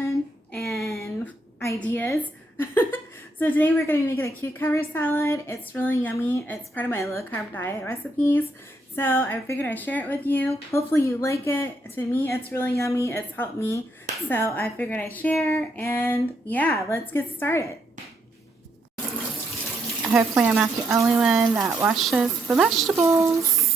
inspiration and ideas. So today we're going to be making a cucumber salad. It's really yummy. It's part of my low carb diet recipes. So I figured I'd share it with you. Hopefully you like it. To me, it's really yummy. It's helped me. So I figured I'd share, and yeah, let's get started. Hopefully I'm not the only one that washes the vegetables.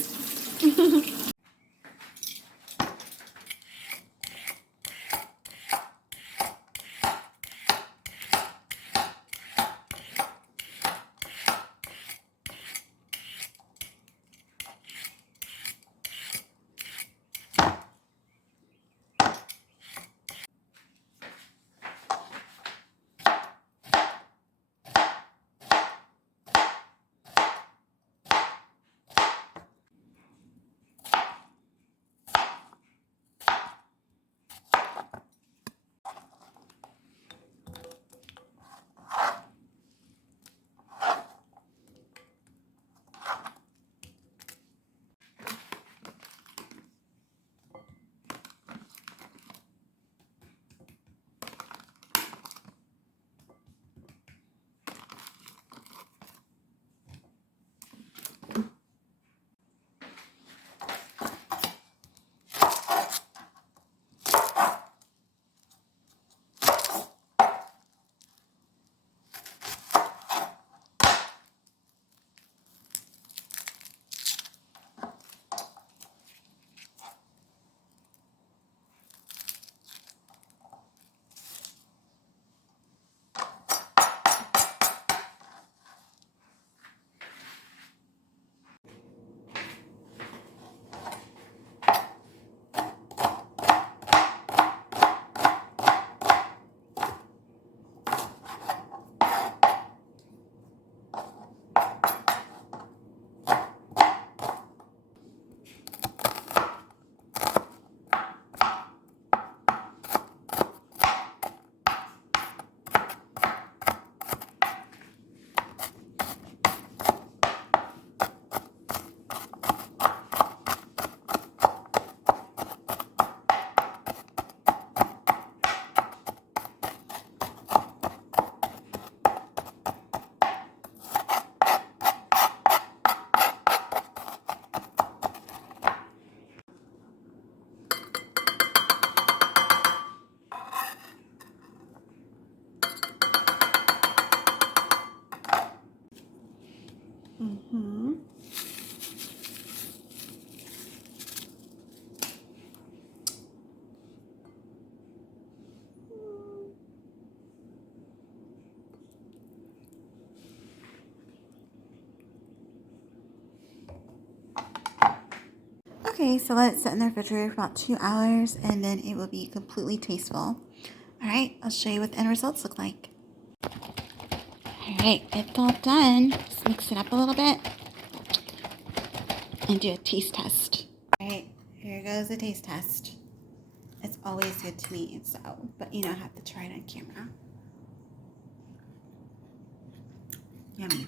Okay, so let it sit in the refrigerator for about 2 hours, and then it will be completely tasteful. Alright, I'll show you what the end results look like. Alright, it's all done. Just mix it up a little bit and do a taste test. Alright, here goes the taste test. It's always good to me, so, but you know, I have to try it on camera. Yummy.